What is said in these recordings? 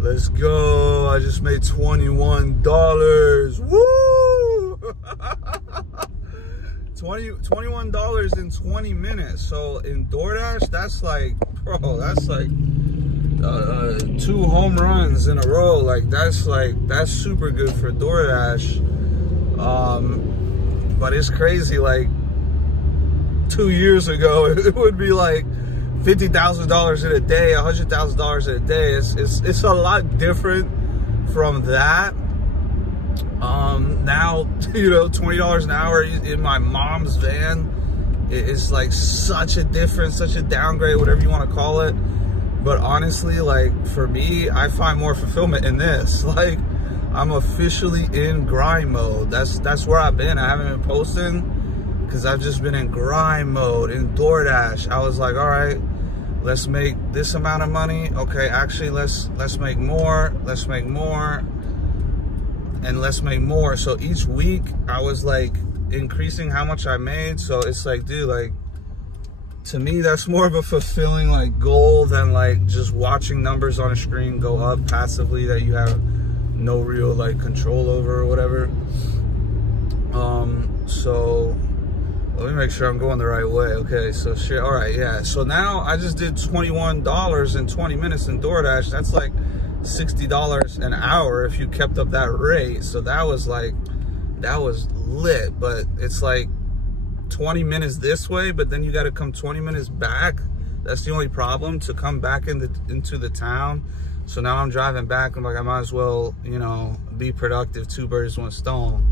Let's go. I just made $21. Woo! $21 in 20 minutes. So in DoorDash, that's like, bro, that's like 2 home runs in a row. Like that's super good for DoorDash. But it's crazy, like 2 years ago it would be like $50,000 in a day, $100,000 in a day. It's a lot different from that. Now, you know, $20 an hour in my mom's van is like such a difference, such a downgrade, whatever you want to call it. But honestly, like for me, I find more fulfillment in this. Like I'm officially in grind mode. That's where I've been. I haven't been posting because I've just been in grind mode in DoorDash. I was like, all right, let's make this amount of money. Okay, actually, let's make more. Let's make more. And let's make more. So each week I was like increasing how much I made. So it's like, dude, like to me that's more of a fulfilling like goal than like just watching numbers on a screen go up passively that you have no real like control over or whatever. So let me make sure I'm going the right way. Okay, so shit. All right, yeah. So now I just did $21 in 20 minutes in DoorDash. That's like $60 an hour if you kept up that rate. So that was like, that was lit. But it's like 20 minutes this way, but then you got to come 20 minutes back. That's the only problem, to come back into the town. So now I'm driving back. I'm like, I might as well, you know, be productive. 2 birds, 1 stone.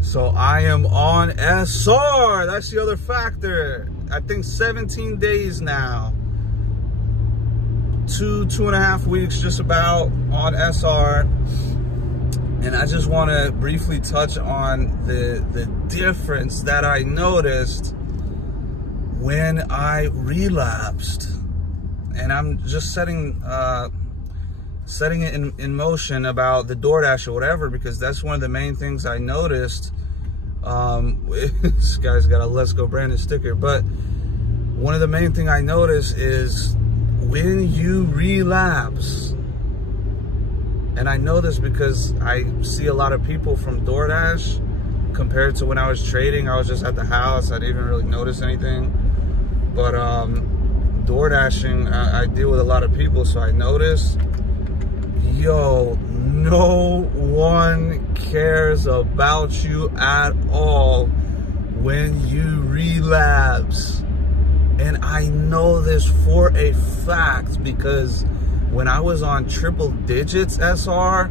So I am on SR. That's the other factor. I think 17 days now. 2.5 weeks just about on SR. And I just want to briefly touch on the difference that I noticed when I relapsed. And I'm just setting it in motion about the DoorDash or whatever, because that's one of the main things I noticed. This guy's got a Let's Go Brandon sticker, but one of the main thing I noticed is when you relapse, and I know this because I see a lot of people from DoorDash compared to when I was trading. I was just at the house, I didn't even really notice anything. But DoorDashing, I deal with a lot of people, so I noticed, yo, no one cares about you at all when you relapse. And I know this for a fact because when I was on triple digits SR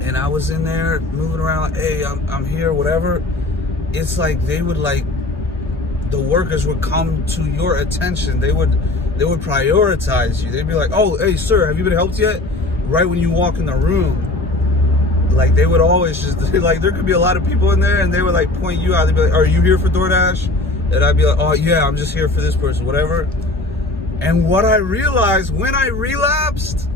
and I was in there moving around, hey, I'm here, whatever, it's like they would like, the workers would come to your attention. They would prioritize you. They'd be like, oh, hey, sir, have you been helped yet? Right when you walk in the room. Like, they would always just, like, there could be a lot of people in there, and they would, like, point you out. They'd be like, are you here for DoorDash? And I'd be like, oh, yeah, I'm just here for this person, whatever. And what I realized when I relapsed,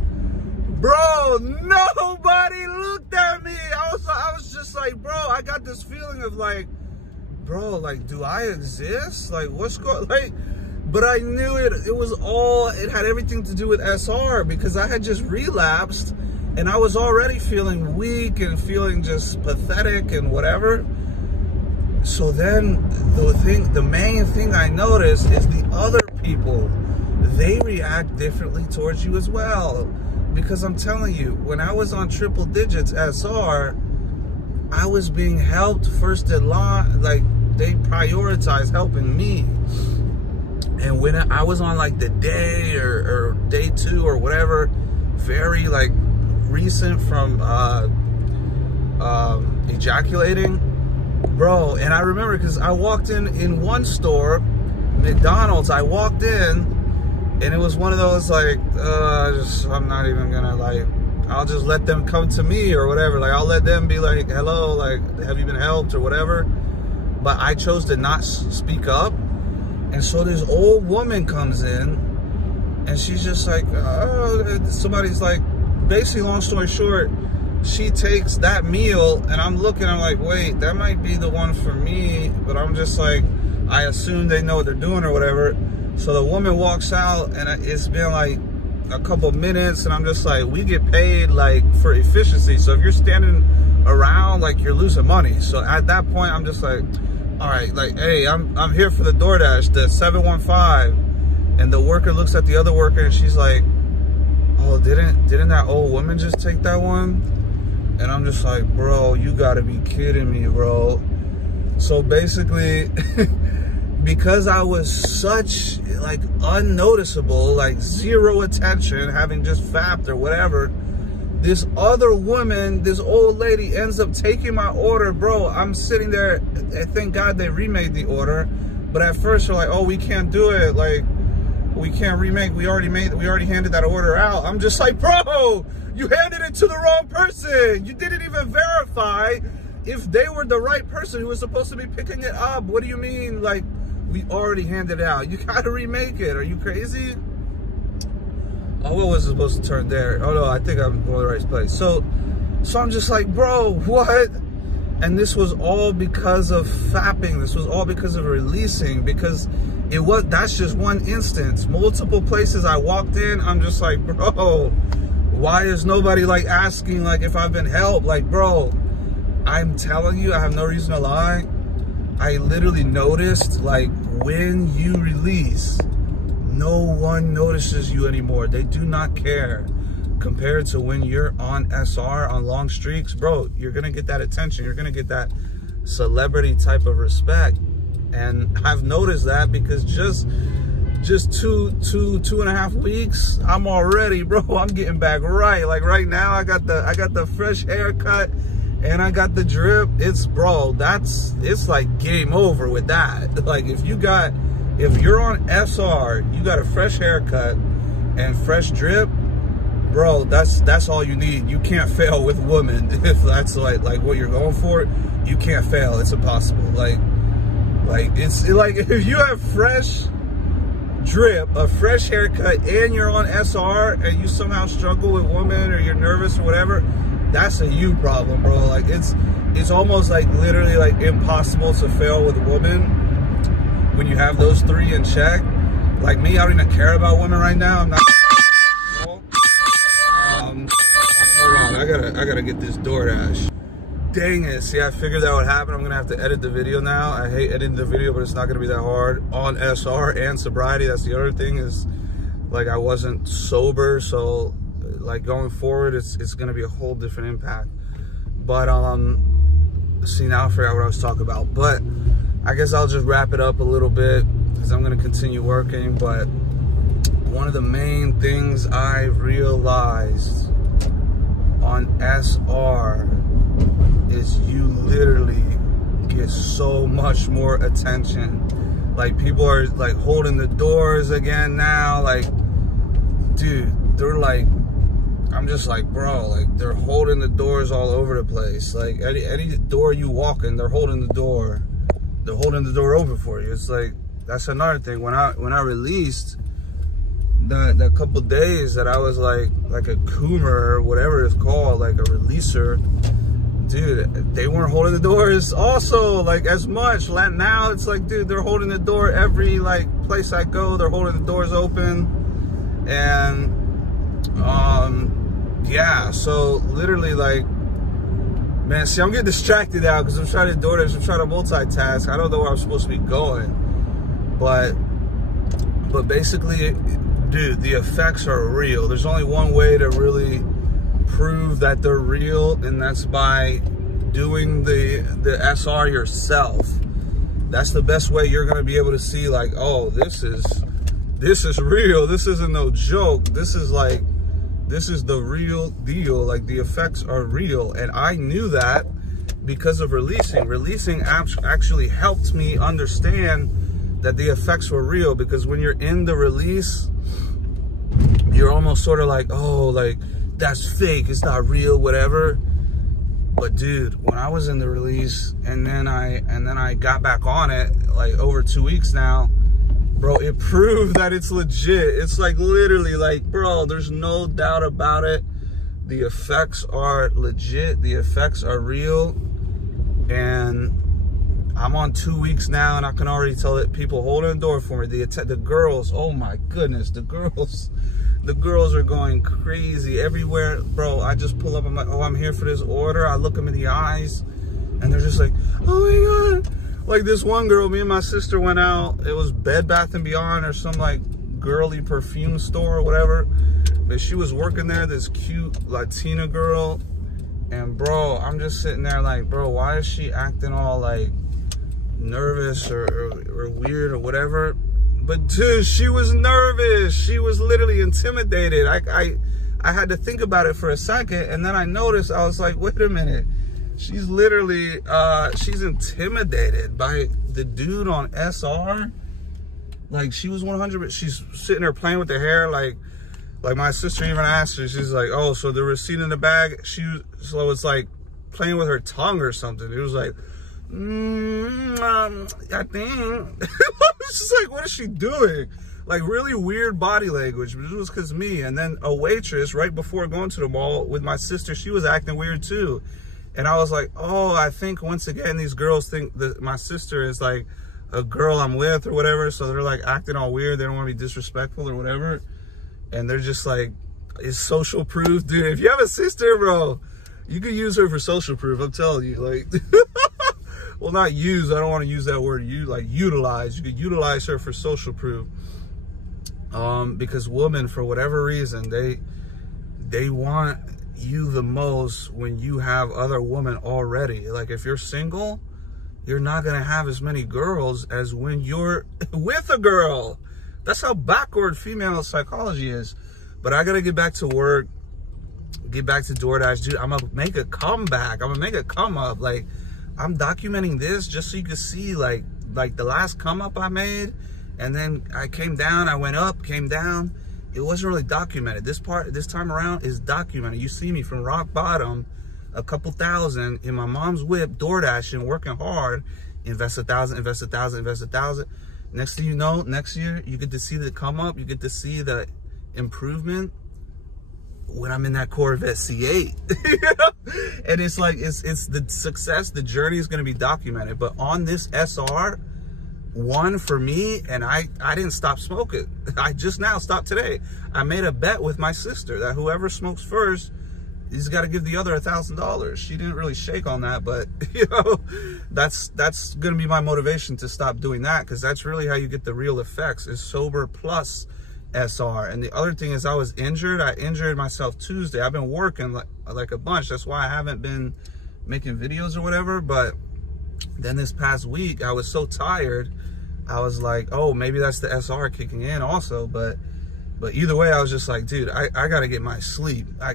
bro, nobody looked at me. I was just like, bro, I got this feeling of, like, bro, like, do I exist? Like, what's going, like, but I knew it had everything to do with SR because I had just relapsed and I was already feeling weak and feeling just pathetic and whatever. So then the main thing I noticed is the other people, they react differently towards you as well. Because I'm telling you, when I was on triple digits SR, I was being helped first in line. Like, they prioritized helping me. And when I was on like the day or day 2 or whatever, very like recent from ejaculating, bro. And I remember because I walked in one store, McDonald's, I walked in and it was one of those like, I'm not even gonna like, I'll just let them come to me or whatever. Like, I'll let them be like, hello, like, have you been helped or whatever. But I chose to not speak up. And so this old woman comes in and she's just like, oh, somebody's like, basically, long story short, she takes that meal and I'm looking, I'm like, wait, that might be the one for me. But I'm just like, I assume they know what they're doing or whatever. So the woman walks out and it's been like a couple minutes, and I'm just like, we get paid like for efficiency. So if you're standing around, like, you're losing money. So at that point, I'm just like, all right, like, hey, I'm here for the DoorDash, the 715. And the worker looks at the other worker and she's like, oh, didn't that old woman just take that one? And I'm just like, bro, you gotta be kidding me, bro. So basically, because I was such, like, unnoticeable, like, zero attention, having just fapped or whatever, this other woman, this old lady, ends up taking my order, bro. I'm sitting there, and thank God they remade the order. But at first they're like, oh, we can't do it. Like, we can't remake. We already handed that order out. I'm just like, bro, you handed it to the wrong person. You didn't even verify if they were the right person who was supposed to be picking it up. What do you mean? Like, we already handed it out. You gotta remake it. Are you crazy? Oh, what was it supposed to turn there? Oh no, I think I'm going to the right place. So I'm just like, bro, what? And this was all because of fapping. This was all because of releasing, because that's just one instance. Multiple places I walked in, I'm just like, bro, why is nobody like asking like if I've been helped? Like, bro, I'm telling you, I have no reason to lie. I literally noticed, like, when you release, no one notices you anymore. They do not care. Compared to when you're on SR, on long streaks, bro, you're gonna get that attention. You're gonna get that celebrity type of respect. And I've noticed that because just two and a half weeks, I'm already, bro, I'm getting back right. Like right now, I got the fresh haircut and I got the drip. It's, bro, it's like game over with that. Like if you're on SR, you got a fresh haircut and fresh drip, bro, that's all you need. You can't fail with women. If that's like what you're going for, you can't fail. It's impossible. Like it's like if you have fresh drip, a fresh haircut, and you're on SR and you somehow struggle with women or you're nervous or whatever, that's a you problem, bro. Like it's almost like literally like impossible to fail with a woman when you have those three in check. Like me, I don't even care about women right now. I'm not. Hold on, I gotta get this DoorDash. Dang it! See, I figured that would happen. I'm gonna have to edit the video now. I hate editing the video, but it's not gonna be that hard on SR and sobriety. That's the other thing, is like I wasn't sober, so like going forward, it's gonna be a whole different impact. But see, now I forgot what I was talking about. But I guess I'll just wrap it up a little bit because I'm gonna continue working. But one of the main things I realized on SR is you literally get so much more attention. Like people are like holding the doors again now. Like, dude, they're like, I'm just like, bro, like they're holding the doors all over the place. Like any door you walk in, they're holding the door. They're holding the door open for you. It's like, that's another thing. When I released, that couple days that I was like a coomer or whatever it's called, like a releaser, dude, they weren't holding the doors also like as much. Now it's like, dude, they're holding the door every like place I go. They're holding the doors open. And yeah, so literally like, man, see, I'm getting distracted now because I'm trying to DoorDash, I'm trying to multitask. I don't know where I'm supposed to be going, but basically, dude, the effects are real. There's only one way to really prove that they're real, and that's by doing the SR yourself. That's the best way you're gonna be able to see like, oh, this is real. This isn't no joke. This is the real deal. Like the effects are real. And I knew that because of releasing. Releasing actually helped me understand that the effects were real, because when you're in the release, you're almost sort of like, oh, like that's fake, it's not real, whatever. But dude, when I was in the release and then I got back on it like over 2 weeks now, bro, it proved that it's legit. It's like literally like, bro, there's no doubt about it. The effects are legit. The effects are real. And I'm on 2 weeks now, and I can already tell that people holding the door for me. The girls, oh my goodness, the girls, The girls are going crazy everywhere. Bro, I just pull up. I'm like, oh, I'm here for this order. I look them in the eyes, and they're just like, oh my God. Like this one girl, me and my sister went out. It was Bed Bath & Beyond or some like girly perfume store or whatever. But she was working there, this cute Latina girl. And bro, I'm just sitting there like, bro, why is she acting all like nervous or weird or whatever? But dude, she was nervous. She was literally intimidated. I had to think about it for a second, and then I noticed, I was like, wait a minute. She's literally, she's intimidated by the dude on SR. Like, she was 100, she's sitting there playing with the hair. Like my sister even asked her, she's like, oh, so the receipt in the bag, so it's like playing with her tongue or something. It was like, I think. It's just like, what is she doing? Like really weird body language, but it was because me. And then a waitress right before going to the mall with my sister, she was acting weird too. And I was like, oh, I think once again, these girls think that my sister is like a girl I'm with or whatever. So they're like acting all weird. They don't want to be disrespectful or whatever. And they're just like, it's social proof. Dude, if you have a sister, bro, you could use her for social proof. I'm telling you, like, well, not use. I don't want to use that word. You like utilize. You could utilize her for social proof. Because women, for whatever reason, they want you the most when you have other women already. Like if you're single, you're not gonna have as many girls as when you're with a girl. That's how backward female psychology is. But I gotta get back to work, get back to DoorDash. Dude, I'm gonna make a comeback. I'm gonna make a come up. Like, I'm documenting this just so you can see like the last come up I made, and then I came down, I went up, came down. It wasn't really documented. This time around is documented. You see me from rock bottom, a couple thousand in my mom's whip, DoorDashing, working hard, invest 1,000, invest 1,000, invest 1,000. Next thing you know, next year, you get to see the come up, you get to see the improvement when I'm in that Corvette C8. You know? And it's like, it's the success, the journey is going to be documented. But on this SR, one for me, and I didn't stop smoking. I just now stopped today. I made a bet with my sister that whoever smokes first, he's got to give the other $1,000. She didn't really shake on that, but you know, that's going to be my motivation to stop doing that, because that's really how you get the real effects, is sober plus SR. And the other thing is, I was injured. I injured myself Tuesday. I've been working like a bunch. That's why I haven't been making videos or whatever. But then this past week, I was so tired. I was like, oh, maybe that's the SR kicking in also. But either way, I was just like, dude, I got to get my sleep. I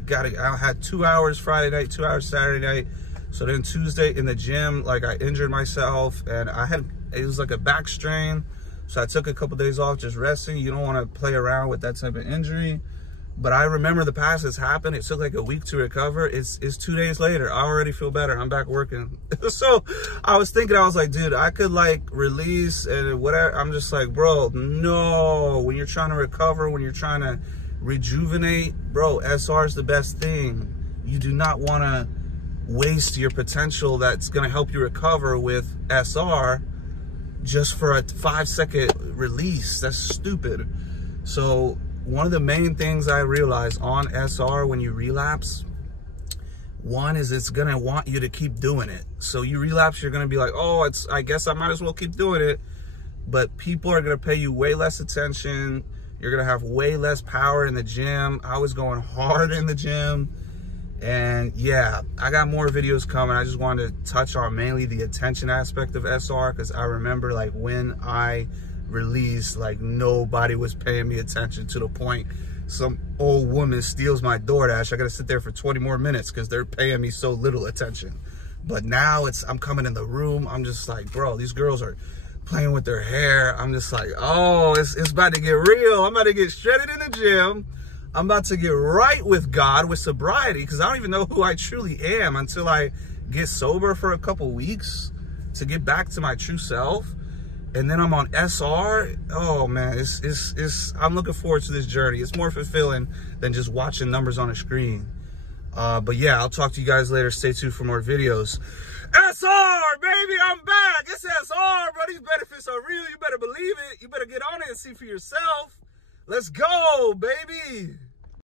had 2 hours Friday night, 2 hours Saturday night. So then Tuesday in the gym, like I injured myself, and it was like a back strain. So I took a couple days off just resting. You don't want to play around with that type of injury. But I remember the past has happened. It took like a week to recover. It's 2 days later. I already feel better. I'm back working. So I was thinking, I was like, dude, I could like release and whatever. I'm just like, bro, no. When you're trying to recover, when you're trying to rejuvenate, bro, SR is the best thing. You do not want to waste your potential that's going to help you recover with SR just for a 5-second release. That's stupid. So one of the main things I realized on SR when you relapse, one is it's gonna want you to keep doing it. So you relapse, you're gonna be like, oh, I guess I might as well keep doing it. But people are gonna pay you way less attention. You're gonna have way less power in the gym. I was going hard in the gym. And yeah, I got more videos coming. I just wanted to touch on mainly the attention aspect of SR, because I remember like when I released, like nobody was paying me attention, to the point some old woman steals my DoorDash. I gotta sit there for 20 more minutes because they're paying me so little attention. But now I'm coming in the room, I'm just like, bro, these girls are playing with their hair. I'm just like, oh, it's about to get real. I'm about to get shredded in the gym. I'm about to get right with God, with sobriety, because I don't even know who I truly am until I get sober for a couple weeks to get back to my true self. And then I'm on SR. Oh man, I'm looking forward to this journey. It's more fulfilling than just watching numbers on a screen. But yeah, I'll talk to you guys later. Stay tuned for more videos. SR, baby, I'm back. It's SR, bro. These benefits are real. You better believe it. You better get on it and see for yourself. Let's go, baby.